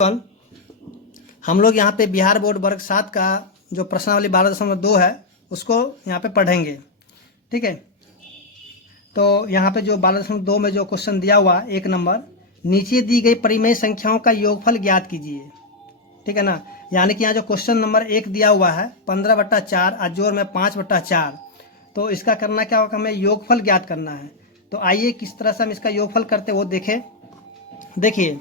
हम लोग यहाँ पे बिहार बोर्ड वर्ग 7 का जो प्रश्नावली 12.2 है उसको यहाँ पे पढ़ेंगे। ठीक है, तो यहाँ पे जो 12.2 में जो क्वेश्चन दिया हुआ 1 नंबर, नीचे दी गई परिमेय संख्याओं का योगफल ज्ञात कीजिए। ठीक है ना, यानी कि यहाँ जो क्वेश्चन नंबर 1 दिया हुआ है 15/4 और जोड़ में 5/4, तो इसका करना क्या होगा, हमें योगफल ज्ञात करना है। तो आइए किस तरह से हम इसका योगफल करते वो देखें। देखिए,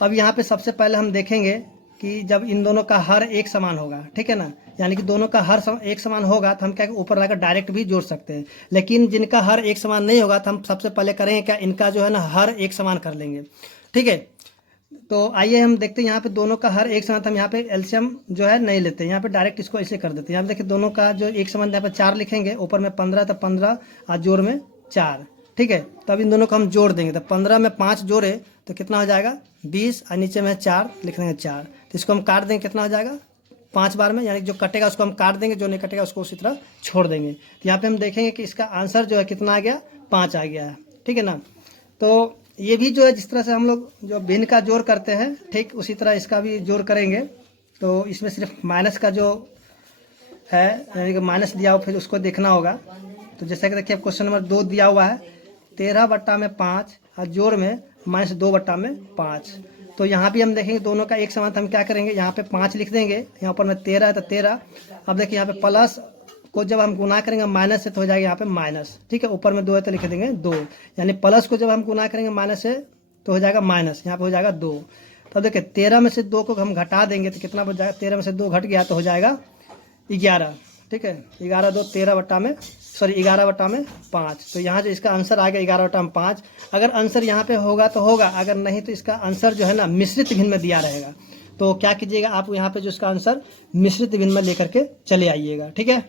अब यहाँ पे सबसे पहले हम देखेंगे कि जब इन दोनों का हर एक समान होगा, ठीक है ना, यानी कि दोनों का हर एक समान होगा तो हम क्या ऊपर रहकर डायरेक्ट भी जोड़ सकते हैं। लेकिन जिनका हर एक समान नहीं होगा तो हम सबसे पहले करेंगे क्या, इनका जो है ना हर एक समान कर लेंगे। ठीक है, तो आइए हम देखते हैं यहाँ पे दोनों का हर एक समान, हम यहाँ पे एलसीएम जो है नहीं लेते, यहाँ पे डायरेक्ट इसको ऐसे कर देते हैं। यहाँ पे देखिए दोनों का जो एक समान, यहाँ पे 4 लिखेंगे, ऊपर में 15 तो 15 और जोड़ में 4। ठीक है, तो अब इन दोनों को हम जोड़ देंगे, तो 15 में 5 जोड़े तो कितना हो जाएगा 20, और नीचे में 4 लिख देंगे 4। तो इसको हम काट देंगे, कितना हो जाएगा 5 बार में, यानी जो कटेगा उसको हम काट देंगे, जो नहीं कटेगा उसको उसी तरह छोड़ देंगे। तो यहाँ पे हम देखेंगे कि इसका आंसर जो है कितना आ गया, 5 आ गया है। ठीक है ना, तो ये भी जो है जिस तरह से हम लोग जो भिन्न का जोड़ करते हैं, ठीक उसी तरह इसका भी जोड़ करेंगे। तो इसमें सिर्फ माइनस का जो है, यानी कि माइनस दिया हो फिर उसको देखना होगा। तो जैसा कि देखिए क्वेश्चन नंबर 2 दिया हुआ है 13/5 और जोड़ में -2/5। तो यहाँ भी हम देखेंगे दोनों का एक समान, हम क्या करेंगे, यहाँ पे 5 लिख देंगे, यहाँ पर में 13 है तो 13। अब देखिए यहाँ पे प्लस को जब हम गुना करेंगे माइनस से तो हो जाएगा यहाँ पे माइनस। ठीक है, ऊपर में 2 है तो लिख देंगे 2, यानी प्लस को जब हम गुना करेंगे माइनस से तो हो जाएगा माइनस, यहाँ पे हो जाएगा 2। तो देखिए 13 में से 2 को हम घटा देंगे तो कितना बच जाएगा, 13 में से 2 घट गया तो हो जाएगा 11। ठीक है, 11×2 11/5। तो यहाँ जो इसका आंसर आ गया 11/5। अगर आंसर यहाँ पे होगा तो होगा, अगर नहीं तो इसका आंसर जो है ना मिश्रित भिन्न में दिया रहेगा। तो क्या कीजिएगा, आप यहाँ पे जो इसका आंसर मिश्रित भिन्न में लेकर के चले आइएगा। ठीक है,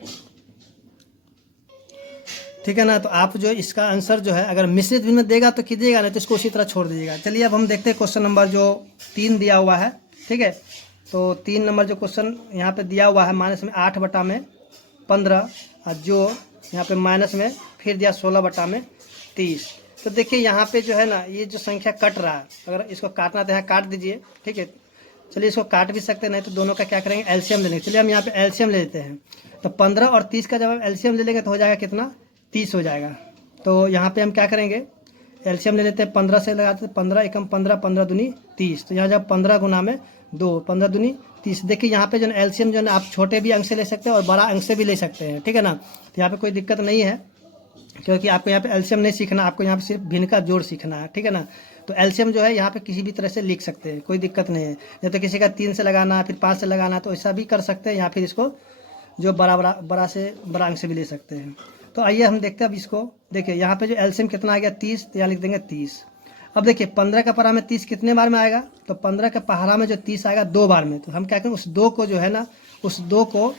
ठीक है ना, तो आप जो इसका आंसर जो है अगर मिश्रित भिन्न में देगा तो कीजिएगा, नहीं तो इसको उसी तरह छोड़ दीजिएगा। चलिए अब हम देखते हैं क्वेश्चन नंबर जो 3 दिया हुआ है। ठीक है, तो 3 नंबर जो क्वेश्चन यहाँ पे दिया हुआ है, माइनस में 8/15 और जो यहाँ पे माइनस में फिर दिया 16/30। तो देखिए यहाँ पे जो है ना ये जो संख्या कट रहा है, अगर इसको काटना तो यहाँ काट दीजिए। ठीक है, चलिए इसको काट भी सकते हैं, नहीं तो दोनों का क्या करेंगे, एलसीएम ले लेंगे। चलिए हम यहाँ पे एलसीएम ले लेते हैं। तो 15 और 30 का जब हम एलसीएम ले लेंगे तो हो जाएगा कितना, 30 हो जाएगा। तो यहाँ पे हम क्या करेंगे, एलसीएम ले लेते हैं, 15 से लगाते हैं, 15 एकम 15, 15 दूनी 30। तो यहाँ जब 15 गुना में 2, 15 दूनी 30। देखिए यहाँ पे जो एलसीएम जो है आप छोटे भी अंक से ले सकते हैं और बड़ा अंक से भी ले सकते हैं। ठीक है ना, तो यहाँ पे कोई दिक्कत नहीं है, क्योंकि आपको यहाँ पे एलसीएम नहीं सीखना, आपको यहाँ पे सिर्फ भिन्न का जोड़ सीखना है। ठीक है ना, तो एलसीएम जो है यहाँ पे किसी भी तरह से लिख सकते हैं, कोई दिक्कत नहीं है। या तो किसी का 3 से लगाना फिर 5 से लगाना, तो ऐसा भी कर सकते हैं, या फिर इसको जो बड़ा से बड़ा अंक से भी ले सकते हैं। तो आइए हम देखते हैं अब इसको। देखिए यहाँ पे जो एलसीएम कितना आ गया 30, तो यहाँ लिख देंगे 30। अब देखिए 15 का पहाड़ा में 30 कितने बार में आएगा, तो 15 का पहाड़ा में जो 30 आएगा 2 बार में। तो हम क्या करें, उस 2 को जो है ना, उस 2 को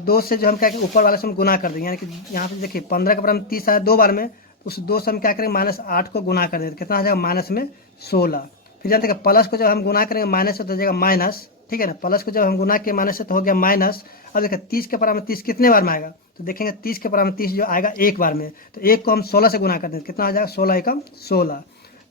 2 से जो हम क्या करें ऊपर वाले से हम गुना कर देंगे, यानी कि यहाँ पे देखिए 15 का पहाड़ा में 30 आया 2 बार में, उस 2 से हम क्या करेंगे -8 को गुना कर देंगे, कितना आ जाएगा -16। फिर जानते हैं प्लस को जब हम गुना करेंगे माइनस से तो हो जाएगा माइनस। ठीक है ना, प्लस को जब हम गुना किए माइनस से तो हो गया माइनस। अब देखिए 30 के पहाड़ा में 30 कितने बार में आएगा, तो देखेंगे 30 के पहाड़ा में 30 जो आएगा 1 बार में। तो 1 को हम 16 से गुना कर देंगे, कितना आ जाएगा 16 एकम 16।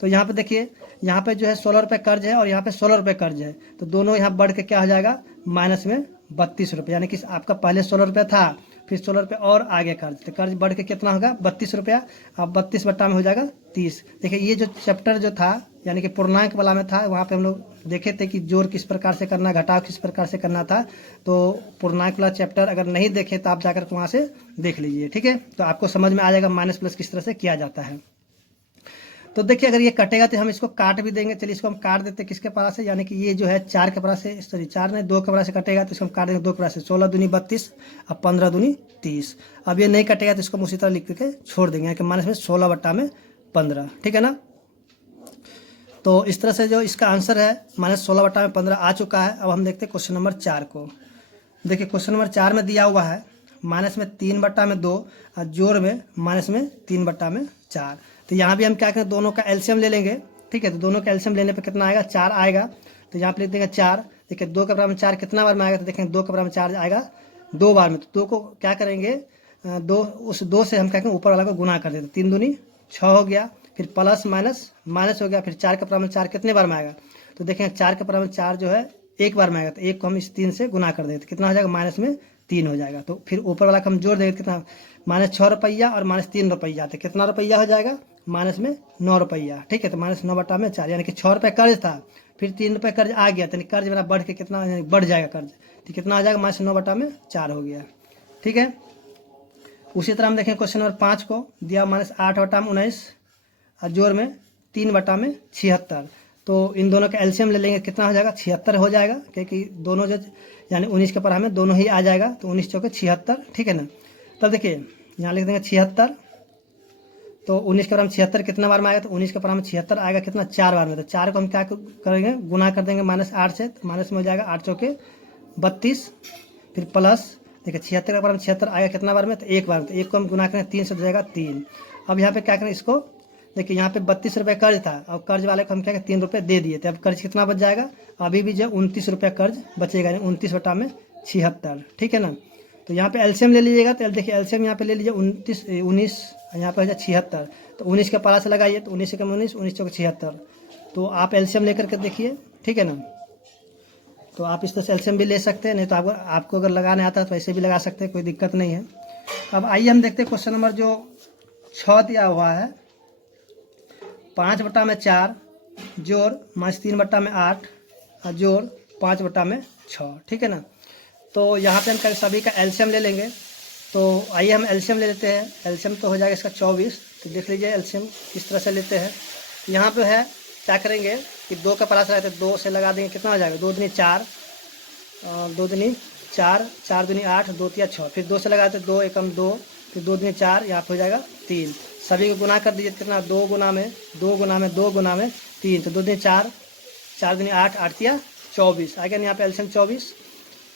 तो यहाँ पे देखिए यहाँ पे जो है 16 रुपये कर्ज है और यहाँ पे 16 रुपये कर्ज है, तो दोनों यहाँ बढ़ के क्या हो जाएगा माइनस में 32 रुपये, यानी कि आपका पहले 16 रुपये था फिर 16 रुपये और आगे कर्ज, तो कर्ज बढ़ के कितना होगा 32 रुपया। अब 32 बट्टा में हो जाएगा 30। देखिए ये जो चैप्टर जो था यानी कि पूर्णांक वाला में था, वहाँ पे हम लोग देखे थे कि जोड़ किस प्रकार से करना, घटाव किस प्रकार से करना था। तो पूर्णांक वाला चैप्टर अगर नहीं देखे तो आप जाकर वहाँ से देख लीजिए। ठीक है, तो आपको समझ में आ जाएगा माइनस प्लस किस तरह से किया जाता है। तो देखिए अगर ये कटेगा तो हम इसको काट भी देंगे। चलिए इसको हम काट देते हैं किसके परा से, यानी कि ये जो है 4 के परा से, सॉरी 4 नहीं 2 के परा से कटेगा, तो इसको हम काट देंगे 2 के परा से। 16 दूनी 32 और 15 दूनी 30। अब ये नहीं कटेगा तो इसको हम उसी तरह लिख के छोड़ देंगे, यानी कि माइनस में 16/15। ठीक है ना, तो इस तरह से जो इसका आंसर है -16/15 आ चुका है। अब हम देखते हैं क्वेश्चन नंबर 4 को। देखिए क्वेश्चन नंबर 4 में दिया हुआ है माइनस में 3/2 और जोड़ में माइनस में 3/4। तो यहाँ भी हम क्या करें, दोनों का एलसीएम ले लेंगे। ठीक है, तो दोनों का एलसीएम लेने पे कितना आएगा 4 आएगा। तो यहाँ पे लिख देंगे 4। देखिए 2 के बराबर में 4 कितना बार में आएगा, तो देखेंगे 2 के बराबर में 4 आएगा 2 बार में। तो 2 को क्या करेंगे, 2 से हम क्या करेंगे ऊपर वाला को गुना कर देते, 3 दूनी 6 हो गया। फिर प्लस माइनस माइनस हो गया, फिर 4 के बराबर में 4 कितने बार में आएगा, तो देखेंगे 4 के बराबर 4 जो है एक बार में आएगा, तो 1 को हम इस 3 से गुना कर देंगे तो कितना हो जाएगा, माइनस में 3 हो जाएगा। तो फिर ऊपर वाला को हम जोड़ देंगे, कितना -6 रुपया और -3 रुपया, तो कितना रुपया हो जाएगा, माइनस में 9 रुपया। ठीक है, तो -9/4 यानी कि 6 रुपये कर्ज था, फिर 3 रुपये कर्ज आ गया, तो कर्ज मेरा बढ़ के कितना बढ़ जाएगा कर्ज, तो कितना आ जाएगा, -9/4 हो गया। ठीक है, उसी तरह हम देखें क्वेश्चन नंबर 5 को दिया -8/19 और जोड़ में 3/76। तो इन दोनों का एलसीएम ले लेंगे, कितना हो जाएगा, 76 हो जाएगा, क्योंकि दोनों जो यानी 19 के पर हमें दोनों ही आ जाएगा, तो 19 चौके 76। ठीक है ना, तब देखिए यहाँ लिख देंगे 76, तो 19 के पर हम 76 कितना बार में आएगा, तो 19 के पर हम 76 आएगा कितना, 4 बार में, तो 4 को हम क्या करेंगे, गुना कर देंगे -8 से, तो माइनस में हो जाएगा 8 चौके 32, फिर प्लस देखिए 76 के पर हम 76 आएगा कितना बार में, तो 1 बार में, तो 1 को हम गुना करेंगे 3 से हो जाएगा 3। अब यहाँ पे क्या करें, इसको देखिए यहाँ पे 32 रुपये कर्ज था, और कर्ज वाले को हम क्या 3 रुपये दे दिए, तो अब कर्ज कितना बच जाएगा, अभी भी जो 29 रुपये कर्ज बचेगा, 29/76। ठीक है ना, तो यहाँ पे एलसीएम ले लीजिएगा, तो देखिए एलसीएम यहाँ पे ले लीजिए 19 यहाँ पे हो जाए 76, तो 19 के पारा से लगाइए, तो 19 के 19, 19 चौके 76, तो आप एलसीएम लेकर के देखिए। ठीक है ना, तो आप इस तरह से एलसीएम भी ले सकते हैं, नहीं तो आपको अगर लगाने आता है तो ऐसे भी लगा सकते हैं, कोई दिक्कत नहीं है। अब आइए हम देखते हैं क्वेश्चन नंबर जो 6 दिया हुआ है, 5/4 जोड़ -3/8 और जोड़ 5/6। ठीक है ना, तो यहाँ पे हम सभी का एलसीएम ले लेंगे, तो आइए हम एलसीएम ले लेते हैं। एलसीएम तो हो जाएगा इसका 24, तो देख लीजिए एलसीएम किस तरह से लेते हैं। यहाँ पे है क्या करेंगे कि 2 का प्लस रहता है, 2 से लगा देंगे, कितना हो जाएगा, 2 दूनी 4, 2 दूनी 4, 4 दूनी 8, 2 तिया 6, फिर 2 से लगाते 2 एकम 2, फिर 2 दूनी 4, यहाँ पे हो जाएगा 3। सभी को गुना कर दीजिए, कितना 2 गुना में 2 गुना में 2 गुना में 3, तो 2 दूनी 4, 4 दूनी 8, 8 तिया 24 आ गया यहाँ पे एलसीएम 24।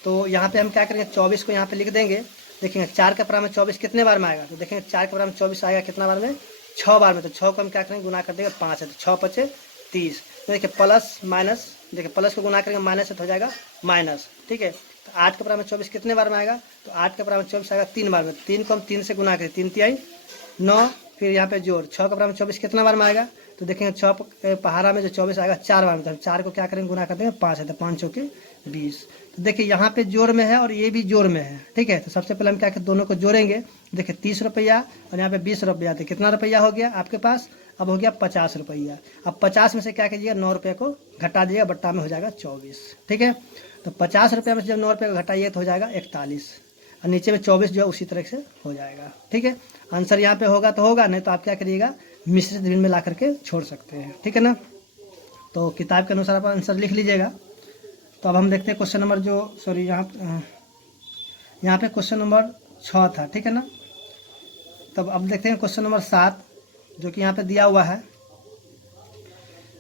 तो यहाँ पे हम क्या करेंगे, 24 को यहाँ पे लिख देंगे। देखेंगे 4 के बराबर में 24 कितने बार में आएगा, तो देखेंगे 4 के बराबर में 24 आएगा कितना बार में, 6 बार में, तो 6 को हम क्या करेंगे, गुना कर देंगे 5 है, तो 6 × 5 = 30। तो देखिए प्लस माइनस, देखिए प्लस को गुना करेंगे माइनस से तो हो जाएगा माइनस। ठीक है, तो 8 के बराबर में 24 कितने बार में आएगा, तो 8 के बराबर में 24 आएगा 3 बार में, 3 को हम 3 से गुना करें, 3 तिहाई 9, फिर यहाँ पे जोड़ 6 के बराबर में 24 कितना बार में आएगा, तो देखेंगे 6 के पहाड़ा में जो 24 आएगा 4 बार में, तो हम 4 को क्या करेंगे, गुना कर देंगे 5 है, तो 5 चौके 20। तो देखिए यहाँ पे जोड़ में है और ये भी जोड़ में है। ठीक है, तो सबसे पहले हम क्या करें, दोनों को जोड़ेंगे। देखिए 30 रुपया और यहाँ पे 20 रुपया, तो कितना रुपया हो गया आपके पास, अब हो गया 50 रुपया। अब 50 में से क्या कीजिएगा, 9 रुपये को घटा दीजिएगा, बट्टा में हो जाएगा 24। ठीक है, तो 50 रुपये में से जब 9 रुपये को घटाइए तो हो जाएगा 41, और नीचे में 24 जो है उसी तरह से हो जाएगा। ठीक है, आंसर यहाँ पे होगा तो होगा, नहीं तो आप क्या करिएगा, मिश्रित भिन्न में ला करके छोड़ सकते हैं। ठीक है ना, तो किताब के अनुसार आप आंसर लिख लीजिएगा। तो अब हम देखते हैं क्वेश्चन नंबर जो यहाँ पे क्वेश्चन नंबर 6 था। ठीक है ना, तब अब देखते हैं क्वेश्चन नंबर 7 जो कि यहाँ पे दिया हुआ है,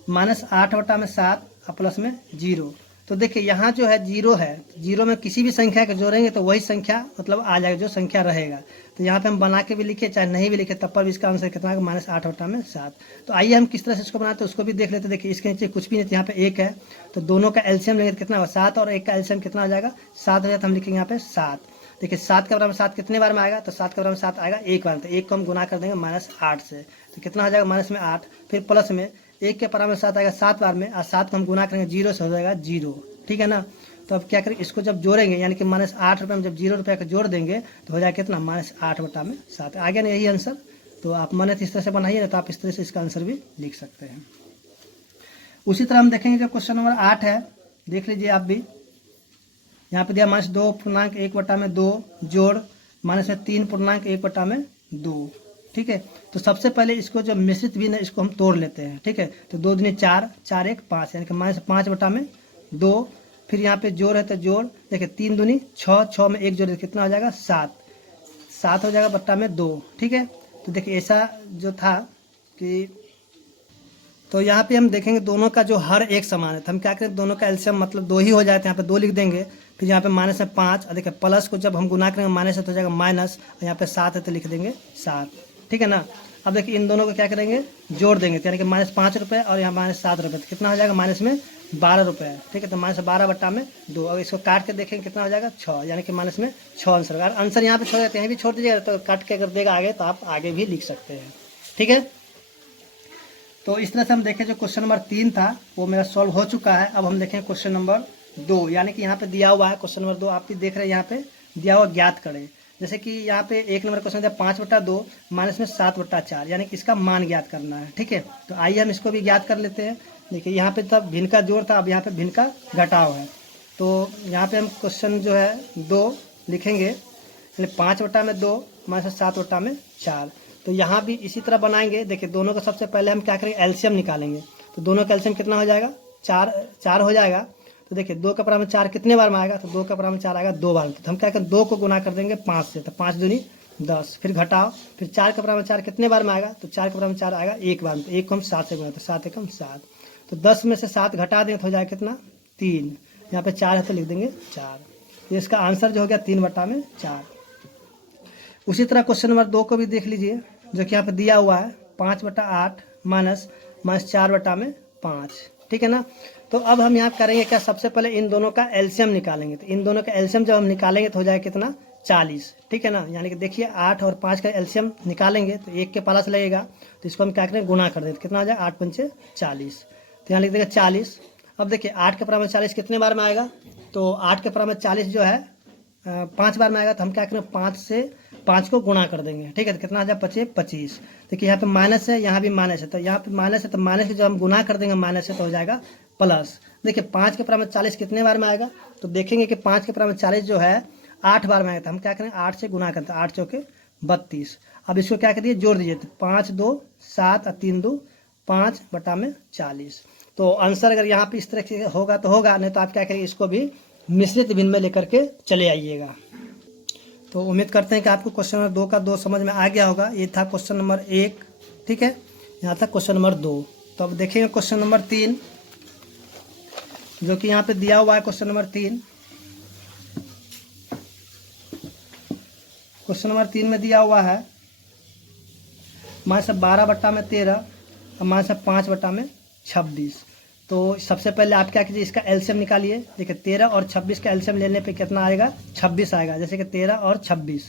-8/7 और प्लस में 0। तो देखिए यहाँ जो है 0 है, 0 में किसी भी संख्या को जोड़ेंगे तो वही संख्या मतलब आ जाएगा, जो संख्या रहेगा। तो यहाँ पे हम बना के भी लिखे चाहे नहीं भी लिखे, तब पर भी इसका आंसर कितना है, -8/7। तो आइए हम किस तरह से इसको बनाते हैं उसको भी देख लेते हैं। देखिए इसके नीचे कुछ भी नहीं, यहाँ पे 1 है, तो दोनों का एलसीएम लेंगे तो कितना होगा, 7 और 1 का एलसीएम कितना हो जाएगा, 7 हो जाए, तो हम लिखेंगे यहाँ पे 7। देखिए 7 के बराबर 7 कितने बार में आएगा, तो 7 के बराबर 7 आएगा 1 बार, तो 1 को हम गुना कर देंगे -8 से, तो कितना हो जाएगा, -8, फिर प्लस में 1 के बराबर 7 आएगा 7 बार में, और 7 को हम गुना करेंगे 0 से, हो जाएगा 0। ठीक है ना, तो अब क्या करें, इसको जब जोड़ेंगे यानी कि -8 रुपये में जब 0 रुपये का जोड़ देंगे तो हो जाएगा कितना, -8/7 आ गया ना, यही आंसर। तो आप मन इस तरह से बनाइए ना, तो आप इस तरह से इसका आंसर भी लिख सकते हैं। उसी तरह हम देखेंगे जो क्वेश्चन नंबर 8 है, देख लीजिए आप भी। यहाँ पे दिया -2.1/2 जोड़ -3.1/2। ठीक है, तो सबसे पहले इसको जो मिश्रित भिन्न है इसको हम तोड़ लेते हैं। ठीक है, तो 2 दूनी 4, 4 1 5 यानी कि -5/2। फिर यहाँ पे जोड़ है तो जोड़, देखिए 3 दूनी 6, 6 में 1 जोड़ कितना हो जाएगा, 7, 7 हो जाएगा बट्टा में 2। ठीक है, तो देखिए ऐसा जो था कि तो यहाँ पे हम देखेंगे दोनों का जो हर एक समान है, तो हम क्या करें, दोनों का एलसीएम मतलब 2 ही हो जाए, तो यहाँ पे 2 लिख देंगे। फिर यहाँ पे -5, और देखिए प्लस को जब हम गुना करेंगे माइनस से तो हो जाएगा माइनस, और यहाँ पे 7 है तो लिख देंगे 7। ठीक है ना, अब देखिए इन दोनों को क्या करेंगे, जोड़ देंगे, यानी कि -5 रुपये और यहाँ -7 रुपये, तो कितना हो जाएगा, माइनस में 12 रुपये। ठीक है, तो -12/2। अब इसको काट के देखेंगे कितना हो जाएगा, 6, यानी कि माइनस में 6 आंसर। अगर आंसर यहाँ पे छोड़ देते हैं भी छोड़ दीजिएगा, तो काट के अगर देगा आगे तो आप आगे भी लिख सकते हैं। ठीक है, तो इस तरह से हम देखें जो क्वेश्चन नंबर 3 था वो मेरा सॉल्व हो चुका है। अब हम देखें क्वेश्चन नंबर 2, यानी कि यहाँ पे दिया हुआ है क्वेश्चन नंबर 2, आप भी देख रहे हैं यहाँ पे दिया हुआ ज्ञात करें। जैसे कि यहाँ पे 1 नंबर क्वेश्चन दिया 5/2 माइनस में 7/4, यानी कि इसका मान ज्ञात करना है। ठीक है, तो आइए हम इसको भी ज्ञात कर लेते हैं। देखिए यहाँ पे तब भिन्न का जोड़ था, अब यहाँ पे भिन्न का घटाव है। तो यहाँ पे हम क्वेश्चन जो है 2 लिखेंगे, 5/2 माइनस 7/4। तो यहाँ भी इसी तरह बनाएंगे। देखिए दोनों का सबसे पहले हम क्या करेंगे, एलसीएम निकालेंगे। तो दोनों का एलसीएम कितना हो जाएगा, 4 हो जाएगा। तो देखिए 2 का बराबर 4 कितने बार में आएगा, तो 2 का बराबर 4 आएगा 2 बार में। तो हम क्या करें, 2 को गुना कर देंगे 5 से, तो 5 दूनी 10, फिर घटाओ, फिर 4 का बराबर 4 कितने बार में आएगा, तो 4 का बराबर 4 आएगा 1 बार में। तो 1 को हम 7 से गुना, तो 7 एकम 7। तो 10 में से 7 घटा दें तो हो जाएगा कितना, 3। यहाँ पे 4 है तो लिख देंगे 4। तो इसका आंसर जो हो गया 3/4। उसी तरह क्वेश्चन नंबर 2 को भी देख लीजिए, जो कि यहाँ पे दिया हुआ है 5/8 माइनस 4/5। ठीक है ना। तो अब हम यहाँ करेंगे क्या, सबसे पहले इन दोनों का एलसीएम निकालेंगे। तो इन दोनों का एलसीएम जब हम निकालेंगे तो हो जाएगा कितना, 40। ठीक है ना, यानी कि देखिए 8 और 5 का एलसीएम निकालेंगे तो 1 के पास लगेगा, तो इसको हम क्या करेंगे, गुना कर देते। कितना आ जाएगा, 8 पंचे 40। तो यहाँ लिख देंगे 40। अब देखिए 8 के बराबर 40 कितने बार में आएगा, तो 8 के बराबर 40 जो है 5 बार में आएगा। तो हम क्या करें, 5 से 5 को गुणा कर देंगे। ठीक है, तो कितना आ जाए 25। देखिए यहाँ पे माइनस है, यहाँ भी माइनस है, तो यहाँ पे माइनस है, तो माइनस को जब हम गुना कर देंगे माइनस से तो हो जाएगा प्लस। देखिए 5 के बराबर 40 कितने बार में आएगा, तो देखेंगे कि 5 के बराबर 40 जो है 8 बार में आएगा। तो हम क्या करें, 8 से गुना करते हैं, 8 चौके 32। अब इसको क्या करिए, जोड़ दीजिए, तो 5 2 7 और 3 2 5/40। तो आंसर अगर यहाँ पे इस तरह से होगा तो होगा, नहीं तो आप क्या करिए, इसको भी मिश्रित भिन्न में लेकर के चले आइएगा। तो उम्मीद करते हैं कि आपको क्वेश्चन नंबर 2 का 2 समझ में आ गया होगा। ये था क्वेश्चन नंबर 1, ठीक है, यहाँ था क्वेश्चन नंबर 2। तो अब देखेंगे क्वेश्चन नंबर 3, जो कि यहाँ पे दिया हुआ है क्वेश्चन नंबर 3। क्वेश्चन नंबर 3 में दिया हुआ है -12/13 और -5/26। तो सबसे पहले आप क्या कीजिए, इसका एलसीएम निकालिए। देखिए 13 और 26 का एलसीएम लेने पे कितना आएगा, 26 आएगा। जैसे कि 13 और 26,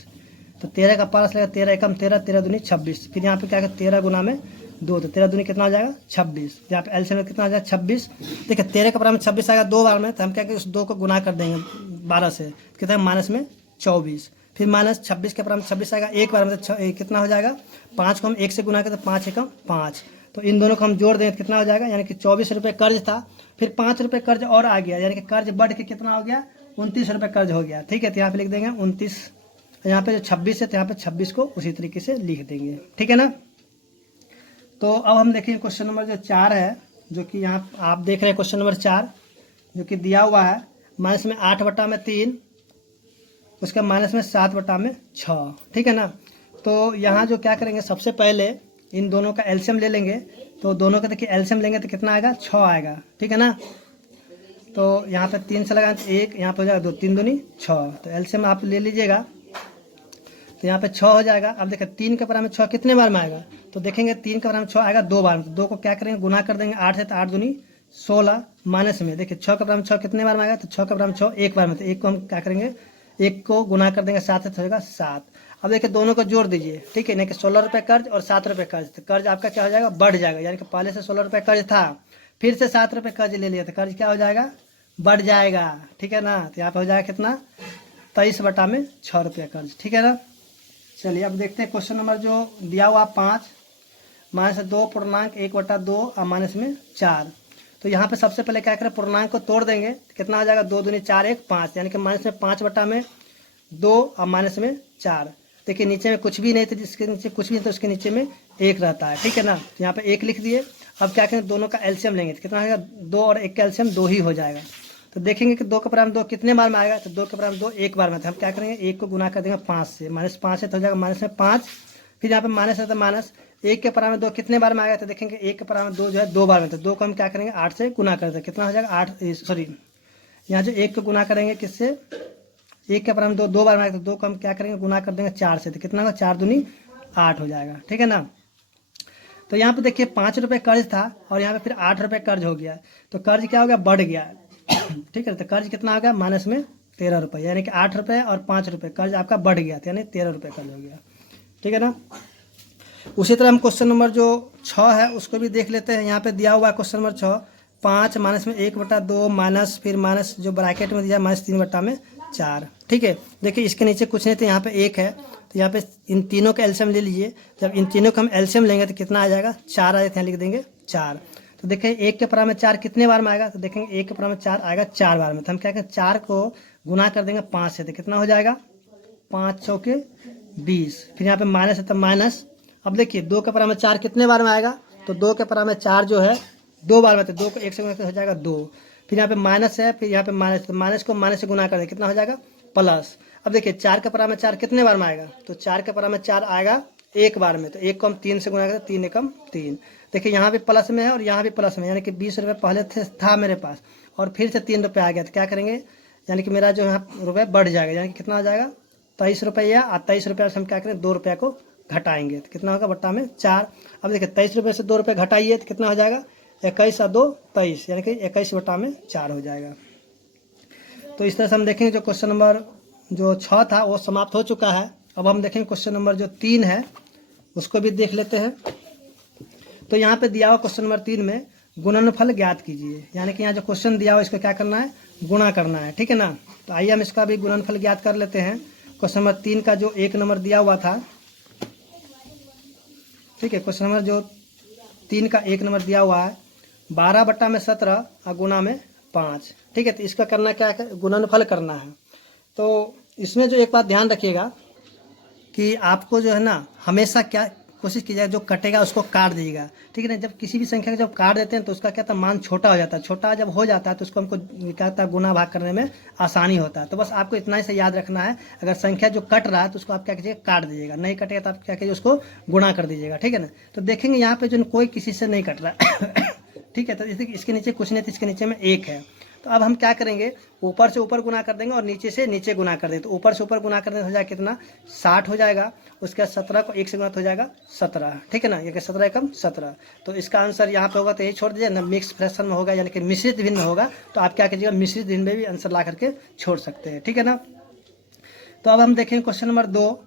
तो 13 का पास लगेगा, 13 एकम 13, 13 दूनी 26। फिर यहाँ पे क्या है, 13 गुना में 2, तो 13 दूनी कितना हो जाएगा 26। यहाँ पे एलसीएम कितना आ जाएगा 26। देखिए 13 का बराबर 26 आएगा 2 बार में, तो हम क्या करेंगे, उस 2 को गुना कर देंगे 12 से, कितना है माइनस में 24। फिर माइनस 26 के बराबर 26 आएगा 1 बार में, तो कितना हो जाएगा, 5 को हम 1 से गुना करते, 5 एकम 5। तो इन दोनों को हम जोड़ दें तो कितना हो जाएगा, यानी कि 24 रुपये कर्ज था, फिर 5 रुपये कर्ज और आ गया, यानी कि कर्ज बढ़ के कितना हो गया, 29 रुपये कर्ज हो गया। ठीक है, तो यहाँ पे लिख देंगे 29। यहाँ पे जो 26 है तो यहाँ पे 26 को उसी तरीके से लिख देंगे। ठीक है ना। तो अब हम देखेंगे क्वेश्चन नंबर जो 4 है, जो कि यहाँ आप देख रहे हैं क्वेश्चन नंबर 4, जो कि दिया हुआ है माइनस में 8/3, उसका माइनस में 7/6। ठीक है ना। तो यहाँ जो क्या करेंगे, सबसे पहले इन दोनों का एलसीएम ले लेंगे। तो दोनों का देखिए एलसीएम लेंगे तो कितना आएगा, 6 आएगा। ठीक है ना। तो यहाँ पे 3 से लगाएं तो 1, यहाँ पे हो जाएगा 2, 3 दूनी 6। तो एलसीएम आप ले लीजिएगा, तो यहाँ पे 6 हो जाएगा। अब देखिए 3 के बराबर 6 कितने बार में आएगा, तो देखेंगे 3 के बराबर 6 आएगा 2 बार में। तो 2 को क्या करेंगे, गुना कर देंगे 8 से, तो 8 दूनी 16 माइनस में। देखिए 6 के बराबर 6 कितने बार में आएगा, तो 6 के बराबर 6 1 बार में। तो 1 को हम क्या करेंगे, 1 को गुना कर देंगे 7 से, तो होगा 7। अब देखिए दोनों को जोड़ दीजिए। ठीक है, नहीं कि 16 रुपये कर्ज और 7 रुपये कर्ज, तो कर्ज आपका क्या हो जाएगा, बढ़ जाएगा। यानी कि पहले से 16 रुपये कर्ज था, फिर से 7 रुपये कर्ज ले लिया, तो कर्ज क्या हो जाएगा, बढ़ जाएगा। ठीक है ना। तो यहाँ पे हो जाएगा कितना, 23/6 रुपये कर्ज। ठीक है ना। चलिए अब देखते हैं क्वेश्चन नंबर जो दिया हुआ 5, -2.1/2 और माइनस में 4। तो यहाँ पे सबसे पहले क्या करें, पूर्णांक को तोड़ देंगे, कितना हो जाएगा, 2 दूनी 4 1 5, यानी कि माइनस में 5/2 और माइनस में 4। देखिए नीचे में कुछ भी नहीं, तो जिसके नीचे कुछ भी नहीं तो उसके नीचे में 1 रहता है। ठीक है ना। तो यहाँ पे 1 लिख दिए। अब क्या करें, दोनों का एलसीएम लेंगे, तो कितना आएगा, 2 और 1 का एलसीएम 2 ही हो जाएगा। तो देखेंगे कि 2 के बराबर 2 कितने बार में आएगा, तो 2 के बराबर 2 1 बार में। तो हम क्या करेंगे, 1 को गुना कर देंगे 5 से, -5 है तो हो जाएगा माइनस में 5। फिर यहाँ पे माइनस है तो माइनस, 1 के बराबर 2 कितने बार में आएगा, तो देखेंगे 1 के बराबर 2 जो है 2 बार में। तो 2 को हम क्या करेंगे, 8 से गुना कर देंगे, कितना हो जाएगा 8, सॉरी यहाँ जो 1 को गुना करेंगे किससे, 1 के बराबर 2 बार में आएगा, तो 2 को हम क्या करेंगे, गुना कर देंगे 4 से, तो कितना होगा, 4 दूनी 8 हो जाएगा। ठीक है ना। तो यहाँ पे देखिए 5 रुपये कर्ज था और यहाँ पे फिर 8 रुपये कर्ज हो गया, तो कर्ज क्या हो गया, बढ़ गया। ठीक है, तो कर्ज कितना हो गया, माइनस में 13 रुपये, यानी कि 8 रुपये और 5 रुपये कर्ज आपका बढ़ गया था, यानी 13 रुपये कर्ज हो गया। ठीक है ना। उसी तरह हम क्वेश्चन नंबर जो 6 है उसको भी देख लेते हैं। यहाँ पे दिया हुआ है क्वेश्चन नंबर 6, 5 माइनस में 1/2 माइनस फिर माइनस जो ब्रैकेट में दिया माइनस 3/4। ठीक है, देखिए इसके नीचे कुछ नहीं तो यहाँ पे 1 है, तो यहाँ पे इन तीनों का एलसीएम ले लीजिए। जब इन तीनों का हम एलसीएम लेंगे तो कितना आ जाएगा, 4 आ जाएगा, यहाँ लिख देंगे 4। तो देखिए 1 के परा में 4 कितने बार में आएगा, तो देखेंगे 1 के परा में 4 आएगा 4 बार में। तो हम क्या करें, 4 को गुना कर देंगे 5 से, तो कितना हो जाएगा 5 चौके 20। फिर यहाँ पे माइनस है तो माइनस। अब देखिए 2 के परा में 4 कितने बार में आएगा, तो 2 के परा में 4 जो है 2 बार में, तो 2 को 1 से गुना हो जाएगा 2। फिर यहाँ पे माइनस है, फिर यहाँ पे माइनस, तो माइनस को माइनस से गुना कर दे कितना हो जाएगा प्लस। अब देखिए 4 के परा में 4 कितने बार में आएगा, तो 4 के परा में 4 आएगा 1 बार में, तो 1 को हम 3 से गुना करते 3 एकम 3। देखिए यहाँ भी प्लस में है और यहाँ भी प्लस में, यानी कि 20 रुपये पहले था मेरे पास और फिर से 3 रुपये आ गया, तो क्या करेंगे, यानी कि मेरा जो यहाँ रुपये बढ़ जाएगा, यानी कि कितना हो जाएगा 23 रुपया। और 23 रुपये से हम क्या करें 2 रुपये को घटाएंगे, तो कितना होगा बट्टा में 4। अब देखिए 23 रुपये से 2 रुपये घटाइए तो कितना हो जाएगा 21 और 2 23, यानी कि 21 बट्टा में 4 हो जाएगा। तो इस तरह से हम देखेंगे जो क्वेश्चन नंबर जो 6 था वो समाप्त हो चुका है। अब हम देखेंगे क्वेश्चन नंबर जो 3 है उसको भी देख लेते हैं। तो यहाँ पे दिया हुआ क्वेश्चन नंबर 3 में गुणनफल ज्ञात कीजिए, यानी कि यहाँ जो क्वेश्चन दिया हुआ इसको क्या करना है, गुणा करना है। ठीक है ना, तो आइए हम इसका भी गुणनफल ज्ञात कर लेते हैं। क्वेश्चन नंबर 3 का जो 1 नंबर दिया हुआ था, ठीक है, क्वेश्चन नंबर जो 3 का 1 नंबर दिया हुआ है 12/17 और गुणा में 5। ठीक है, तो इसका करना क्या है, गुणनफल करना है। तो इसमें जो एक बात ध्यान रखिएगा कि आपको जो है ना हमेशा क्या कोशिश कीजिएगा, जो कटेगा उसको काट दीजिएगा। ठीक है ना, जब किसी भी संख्या को जब काट देते हैं तो उसका क्या था, मान छोटा हो जाता है। छोटा जब हो जाता है तो उसको हमको क्या होता है, गुना भाग करने में आसानी होता है। तो बस आपको इतना ही से याद रखना है, अगर संख्या जो कट रहा है तो उसको आप क्या कीजिएगा, काट दीजिएगा। नहीं कटेगा तो आप क्या कीजिए, उसको गुणा कर दीजिएगा। ठीक है ना, तो देखेंगे यहाँ पे जो कोई किसी से नहीं कट रहा है ठीक है, तो इसके नीचे कुछ नहीं, तो इसके नीचे में 1 है। तो अब हम क्या करेंगे, ऊपर से ऊपर गुना कर देंगे और नीचे से नीचे गुना कर देंगे। तो ऊपर से ऊपर गुना करने हो जाएगा कितना, 60 हो जाएगा। उसके बाद 17 को 1 से गुना हो जाएगा 17। ठीक है ना, ये 17 एकम 17। तो इसका आंसर यहाँ पे होगा, तो यही छोड़ दीजिए ना, मिक्स फ्रैक्शन में होगा यानी कि मिश्रित भिन्न होगा। तो आप क्या कीजिएगा, मिश्रित भिन्न में भी आंसर ला करके छोड़ सकते हैं। ठीक है ना, तो अब हम देखेंगे क्वेश्चन नंबर 2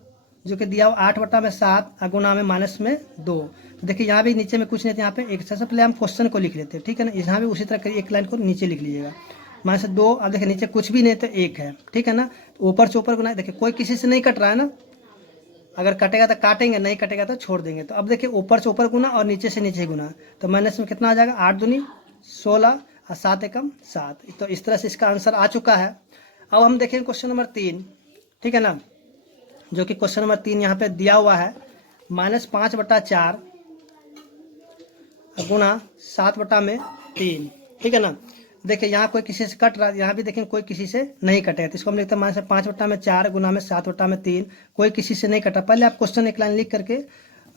जो कि दिया हुआ 8/7 और गुना में माइनस में 2। तो देखिए यहाँ भी नीचे में कुछ नहीं था, यहाँ पे एक सबसे पहले हम क्वेश्चन को लिख लेते हैं। ठीक है ना, यहाँ भी उसी तरह करिए, एक लाइन को नीचे लिख लीजिएगा -2। अब देखिए नीचे कुछ भी नहीं तो 1 है। ठीक है ना, तो ऊपर से ऊपर गुना, देखिए कोई किसी से नहीं कट रहा है ना, अगर कटेगा तो काटेंगे, नहीं कटेगा तो छोड़ देंगे। तो अब देखिए ऊपर से ऊपर गुना और नीचे से नीचे गुना, तो माइनस में कितना आ जाएगा, 8 दूनी 16 और 7 एकम 7। तो इस तरह से इसका आंसर आ चुका है। अब हम देखेंगे क्वेश्चन नंबर 3। ठीक है ना, जो कि क्वेश्चन नंबर 3 यहाँ पे दिया हुआ है -5/4 गुना 7/3। ठीक है ना, देखिए यहाँ कोई किसी से कट रहा है, यहाँ भी देखें कोई किसी से नहीं कटेगा, तो इसको हम लिखते हैं -5/4 गुना में 7/3। कोई किसी से नहीं कटा। पहले आप क्वेश्चन एक लाइन लिख करके,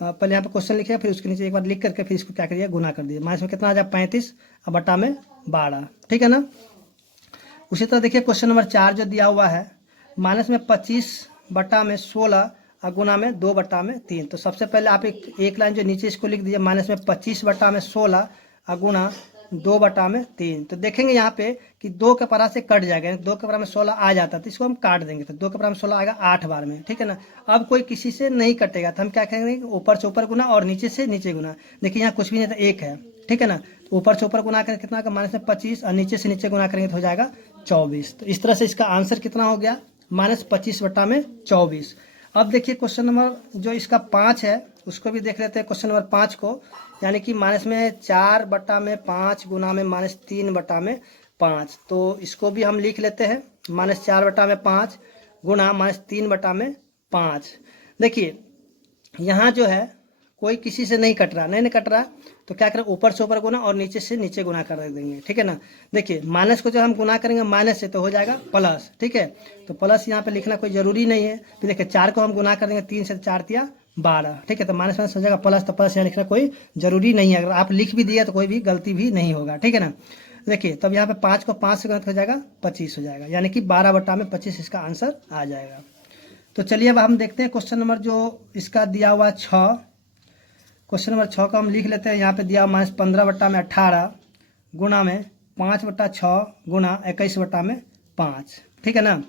पहले यहाँ पे क्वेश्चन लिखिए, फिर उसके नीचे एक बार लिख करके फिर इसको क्या करिए, गुना कर दीजिए। माइनस में कितना आ जाए 35 और बटा में 12। ठीक है ना, उसी तरह देखिए क्वेश्चन नंबर 4 जो दिया हुआ है माइनस में 25/16 और गुना में 2/3। तो सबसे पहले आप एक लाइन जो नीचे इसको लिख दीजिए, -25/16 और गुना 2/3। तो देखेंगे यहाँ पे कि 2 के परा से कट जाएगा, 2 के परा में 16 आ जाता है, तो इसको हम काट देंगे। तो 2 के परा में 16 आएगा 8 बार में। ठीक है ना, अब कोई किसी से नहीं कटेगा, तो हम क्या करेंगे, ऊपर से ऊपर गुना और नीचे से नीचे गुना। देखिए यहाँ कुछ भी नहीं था, 1 है। ठीक है ना, तो ऊपर से ऊपर गुना करें कितना का, -25 और नीचे से नीचे गुना करेंगे तो हो जाएगा 24। तो इस तरह से इसका आंसर कितना हो गया, -25/24। अब देखिए क्वेश्चन नंबर जो इसका 5 है उसको भी देख लेते हैं। क्वेश्चन नंबर 5 को, यानी कि माइनस में 4/5 गुना में -3/5। तो इसको भी हम लिख लेते हैं, -4/5 गुना -3/5। देखिए यहाँ जो है कोई किसी से नहीं कट रहा, नहीं कट रहा, तो क्या करें, ऊपर से ऊपर गुना और नीचे से नीचे गुना कर देंगे। ठीक है ना, देखिए माइनस को जब हम गुना करेंगे माइनस से तो हो जाएगा प्लस। ठीक है, तो प्लस यहाँ पे लिखना कोई जरूरी नहीं है। फिर देखिए 4 को हम गुना करेंगे 3 से, 4 तिया 12। ठीक है, तो माइनस माइनस हो जाएगा प्लस, तो प्लस यहाँ लिखना कोई जरूरी नहीं है। अगर आप लिख भी दिया तो कोई भी गलती भी नहीं होगा। ठीक है ना, देखिए तब यहाँ पे 5 को 5 से गुणा हो जाएगा 25 हो जाएगा, यानी कि 12/25 इसका आंसर आ जाएगा। तो चलिए अब हम देखते हैं क्वेश्चन नंबर जो इसका दिया हुआ 6। क्वेश्चन नंबर 6 का हम लिख लेते हैं। यहाँ पे दिया -15/18 गुना में 5/6 गुना 21/5। ठीक है ना,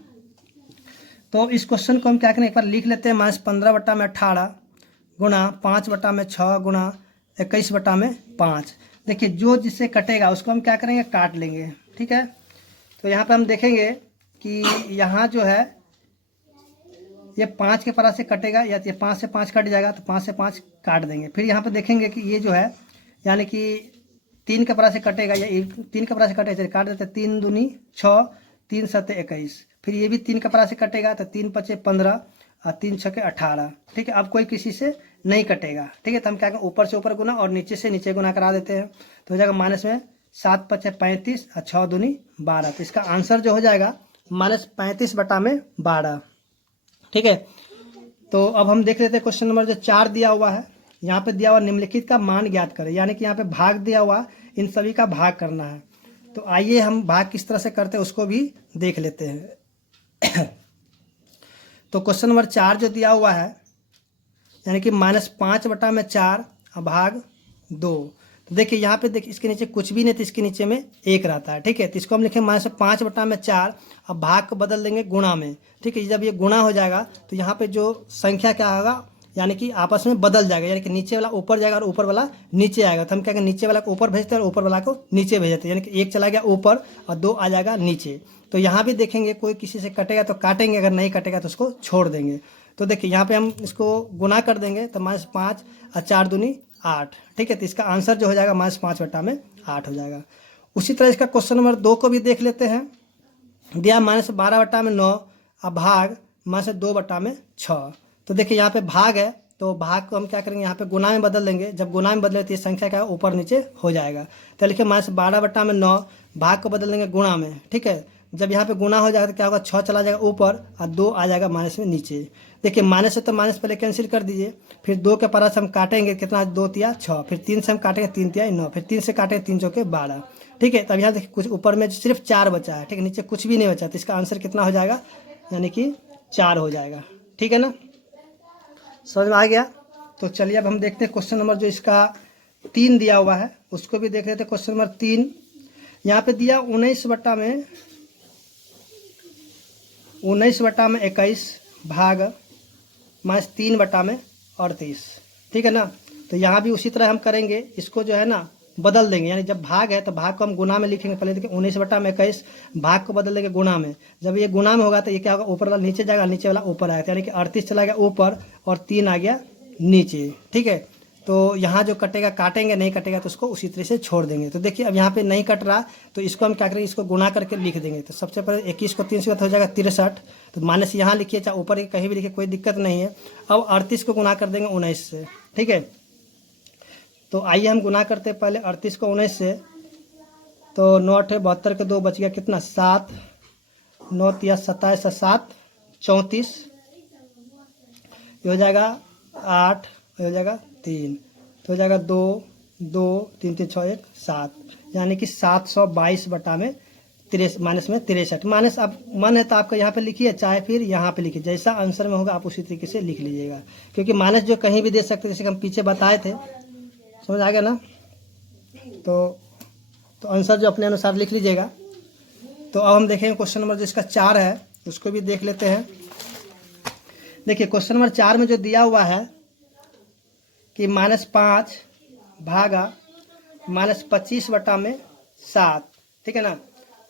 तो इस क्वेश्चन को हम क्या करें, एक बार लिख लेते हैं। -15/18 गुणा 5/6 गुणा 21/5। देखिए जो जिससे कटेगा उसको हम क्या करेंगे, काट लेंगे। ठीक है, तो यहाँ पे हम देखेंगे कि यहाँ जो है ये 5 के परा से कटेगा, या ये 5 से 5 कट जाएगा, तो 5 से 5 काट देंगे। फिर यहाँ पे देखेंगे कि ये जो है यानी कि 3 के परा से कटेगा, या 3 के परा से कटेगा, काट देते 3 दूनी 6, 3 7 21। फिर ये भी 3 के परा से कटेगा, तो 3 5 15 और 3 6 18। ठीक है, अब कोई किसी से नहीं कटेगा। ठीक है, तो हम क्या करें, ऊपर से ऊपर गुना और नीचे से नीचे गुना करा देते हैं। तो हो जाएगा माइनस में 7 5 35 और 6 दूनी 12। तो इसका आंसर जो हो जाएगा -35/12। ठीक है, तो अब हम देख लेते हैं क्वेश्चन नंबर जो 4 दिया हुआ है। यहाँ पे दिया हुआ निम्नलिखित का मान ज्ञात करें, यानी कि यहाँ पे भाग दिया हुआ, इन सभी का भाग करना है। तो आइए हम भाग किस तरह से करते हैं उसको भी देख लेते हैं। तो क्वेश्चन नंबर 4 जो दिया हुआ है, यानी कि -5/4 भाग 2। तो देखिए यहाँ पे देखिए इसके नीचे कुछ भी नहीं, तो इसके नीचे में 1 रहता है। ठीक है, तो इसको हम लिखें -5/4। अब भाग को बदल देंगे गुणा में। ठीक है, जब ये गुणा हो जाएगा तो यहाँ पे जो संख्या क्या होगा, यानी कि आपस में बदल जाएगा, यानी कि नीचे वाला ऊपर जाएगा और ऊपर वाला नीचे आएगा। तो हम क्या करेंगे, नीचे वाला को ऊपर भेजते हैं और ऊपर वाला को नीचे भेजते हैं, यानी कि 1 चला गया ऊपर और 2 आ जाएगा नीचे। तो यहाँ भी देखेंगे कोई किसी से कटेगा तो काटेंगे, अगर नहीं कटेगा तो उसको छोड़ देंगे। तो देखिए यहाँ पे हम इसको गुना कर देंगे, तो -5 और 4 दूनी 8। ठीक है, तो इसका आंसर जो हो जाएगा -5/8 हो जाएगा। उसी तरह इसका क्वेश्चन नंबर 2 को भी देख लेते हैं। दिया -12/9 और भाग -2/6। तो देखिए यहाँ पे भाग है, तो भाग को हम क्या करेंगे, यहाँ पे गुना में बदल देंगे। जब गुना में बदले तो ये संख्या क्या है, ऊपर नीचे हो जाएगा। तो लिखिए -12/9, भाग को बदल देंगे गुणा में। ठीक है, जब यहाँ पे गुना हो जाएगा तो क्या होगा, 6 चला जाएगा ऊपर और 2 आ जाएगा माइनस में नीचे। देखिए माइनस से तो माइनस पहले कैंसिल कर दीजिए, फिर 2 के पारा से हम काटेंगे, कितना 2 तिया 6, फिर 3 से हम काटेंगे 3 तिया 9, फिर 3 से काटेंगे 3 चौके 12। ठीक है, तब यहाँ देखिए कुछ ऊपर में सिर्फ 4 बचा है। ठीक है, नीचे कुछ भी नहीं बचा, तो इसका आंसर कितना हो जाएगा, यानी कि 4 हो जाएगा। ठीक है ना, समझ में आ गया। तो चलिए अब हम देखते हैं क्वेश्चन नंबर जो इसका 3 दिया हुआ है उसको भी देख लेते हैं। क्वेश्चन नंबर 3 यहाँ पे दिया 19/21 भाग -3/38। ठीक है ना, तो यहाँ भी उसी तरह हम करेंगे, इसको जो है ना बदल देंगे। यानी जब भाग है तो भाग को हम गुना में लिखेंगे। पहले देखिए 19/21, भाग को बदल देंगे गुना में। जब ये गुना में होगा तो ये क्या होगा, ऊपर वाला नीचे जाएगा, नीचे वाला ऊपर आएगा, यानी कि 38 चला गया ऊपर और 3 आ गया नीचे। ठीक है, तो यहाँ जो कटेगा काटेंगे, नहीं कटेगा तो उसको उसी तरह से छोड़ देंगे। तो देखिए अब यहाँ पे नहीं कट रहा, तो इसको हम क्या करेंगे, इसको गुना करके लिख देंगे। तो सबसे पहले 21 को 3 से हो जाएगा 63। तो माइनस यहाँ लिखिए, चाहे ऊपर कहीं भी लिखिए, कोई दिक्कत नहीं है। अब 38 को गुना कर देंगे 19 से। ठीक है, तो आइए हम गुना करते हैं पहले 38 को 19 से। तो 9 8 72 के 2 बच गया कितना, 7, 9 3 27 7 34, ये हो जाएगा 8, ये हो जाएगा 3, तो हो जाएगा 2 2 3 3 6 1 7, यानी कि 722/63 माइनस में 63। माइनस अब मन है तो आपका यहाँ पे लिखिए, चाहे फिर यहाँ पे लिखिए, जैसा आंसर में होगा आप उसी तरीके से लिख लीजिएगा, क्योंकि माइनस जो कहीं भी दे सकते हैं, जैसे हम पीछे बताए थे। समझ आ गया ना, तो आंसर जो अपने अनुसार लिख लीजिएगा। तो अब हम देखेंगे क्वेश्चन नंबर जो इसका 4 है उसको भी देख लेते हैं। देखिए क्वेश्चन नंबर 4 में जो दिया हुआ है कि -5 भागा -25/7। ठीक है ना,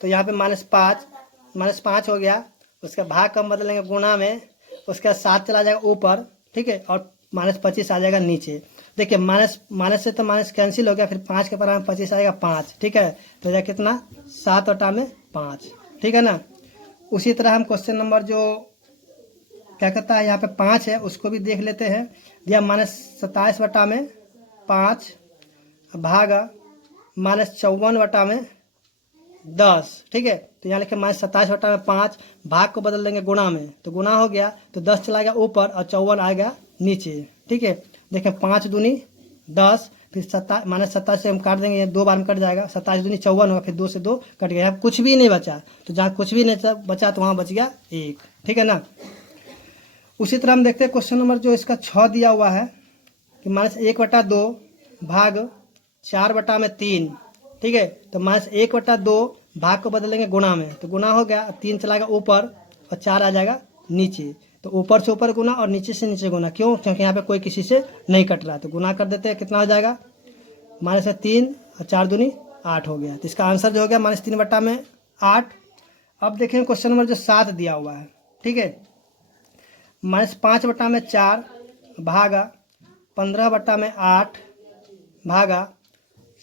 तो यहाँ पे -5 हो गया, उसका भाग कम बदलेंगे गुणा में, उसका 7 चला जाएगा ऊपर। ठीक है, और -25 आ जाएगा नीचे। देखिए माइनस से तो माइनस कैंसिल हो गया, फिर 5 के पर 25 आएगा 5। ठीक है, तो जाएगा कितना, 7/5। ठीक है ना, उसी तरह हम क्वेश्चन नंबर जो क्या कहता है यहाँ पे 5 है उसको भी देख लेते हैं। दिया -27/5 भागा -54/10। ठीक है, तो यहाँ लिखे -27/5, भाग को बदल देंगे गुणा में, तो गुना हो गया तो 10 चला गया ऊपर और 54 आ गया नीचे। ठीक है, देखें 5 दूनी 10, फिर -27 से हम काट देंगे, ये 2 बार में कट जाएगा, 27 दूनी 54 होगा, फिर 2 से 2 कट गया, यहाँ कुछ भी नहीं बचा। तो जहाँ कुछ भी नहीं बचा तो वहाँ बच गया 1। ठीक है ना, उसी तरह हम देखते हैं क्वेश्चन नंबर जो इसका 6 दिया हुआ है कि -1/2 भाग 4/3। ठीक है, तो -1/2 भाग को बदलेंगे गुणा में, तो गुना हो गया, 3 चला गया ऊपर और 4 आ जाएगा नीचे। तो ऊपर से ऊपर गुना और नीचे से नीचे गुना, क्यों? क्योंकि यहाँ पे कोई किसी से नहीं कट रहा है। तो गुना कर देते हैं, कितना हो जाएगा? -3 और 4 दूनी 8 हो गया। तो इसका आंसर जो हो गया -3/8। अब देखें क्वेश्चन नंबर जो 7 दिया हुआ है, ठीक है, -5/4 भागा 15/8 भागा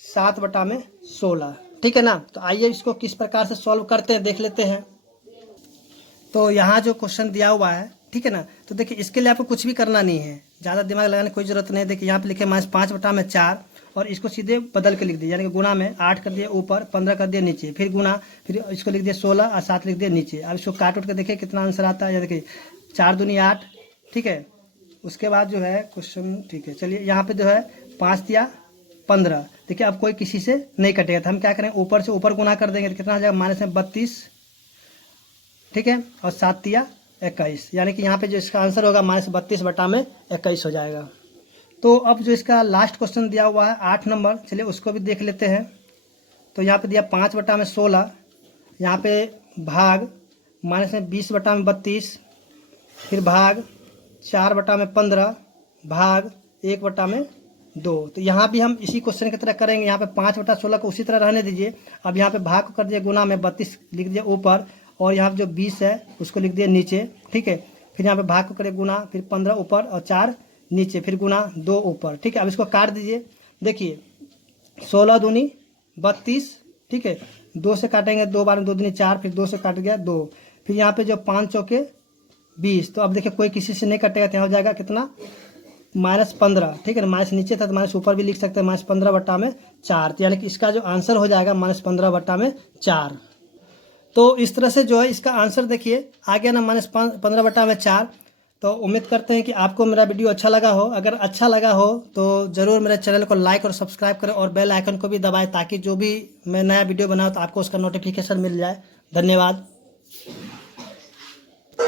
7/16, ठीक है ना। तो आइए इसको किस प्रकार से सॉल्व करते हैं देख लेते हैं। तो यहाँ जो क्वेश्चन दिया हुआ है, ठीक है ना, तो देखिए इसके लिए आपको कुछ भी करना नहीं है, ज़्यादा दिमाग लगाने की कोई ज़रूरत नहीं है। देखिए यहाँ पे लिखे -5/4 और इसको सीधे बदल के लिख दिए, यानी कि गुना में 8 कर दिए ऊपर, 15 कर दिए नीचे, फिर गुना, फिर इसको लिख दिए 16 और 7 लिख दिए नीचे। अब इसको काट उठ के देखिए कितना आंसर आता है। देखिए 4 दूनी 8, ठीक है। उसके बाद जो है क्वेश्चन, ठीक है, चलिए यहाँ पे जो है 5 दिया 15। देखिए अब कोई किसी से नहीं कटेगा, तो हम क्या करें, ऊपर से ऊपर गुना कर देंगे। तो कितना आ जाएगा? -32, ठीक है, और 7 दिया 21, यानी कि यहाँ पे जो इसका आंसर होगा -32/21 हो जाएगा। तो अब जो इसका लास्ट क्वेश्चन दिया हुआ है 8 नंबर, चलिए उसको भी देख लेते हैं। तो यहाँ पे दिया 5/16, यहाँ पे भाग -20/32, फिर भाग 4/15 भाग 1/2। तो यहाँ भी हम इसी क्वेश्चन की तरह करेंगे। यहाँ पे 5/16 को उसी तरह रहने दीजिए। अब यहाँ पे भाग को कर दिए गुना में, 32 लिख दिया ऊपर, और यहाँ पे जो 20 है उसको लिख दिया नीचे, ठीक है। फिर यहाँ पे भाग को करिए गुना, फिर 15 ऊपर और 4 नीचे, फिर गुना 2 ऊपर, ठीक है। अब इसको काट दीजिए। देखिए 16 दूनी 32, ठीक है, 2 से काटेंगे, 2 बार 2 दूनी 4, फिर 2 से काट गया 2, फिर यहाँ पे जो 5 चौके 20। तो अब देखिए कोई किसी से नहीं कटेगा, तो यहाँ हो जाएगा कितना? -15, ठीक है ना। माइनस नीचे था तो माइनस ऊपर भी लिख सकते हैं, -15/4। तो यानी कि इसका जो आंसर हो जाएगा -15/4। तो इस तरह से जो है इसका आंसर देखिए आ गया ना, -15/4। तो उम्मीद करते हैं कि आपको मेरा वीडियो अच्छा लगा हो। अगर अच्छा लगा हो तो ज़रूर मेरे चैनल को लाइक और सब्सक्राइब करें और बेल आइकन को भी दबाएं, ताकि जो भी मैं नया वीडियो बनाऊँ तो आपको उसका नोटिफिकेशन मिल जाए। धन्यवाद।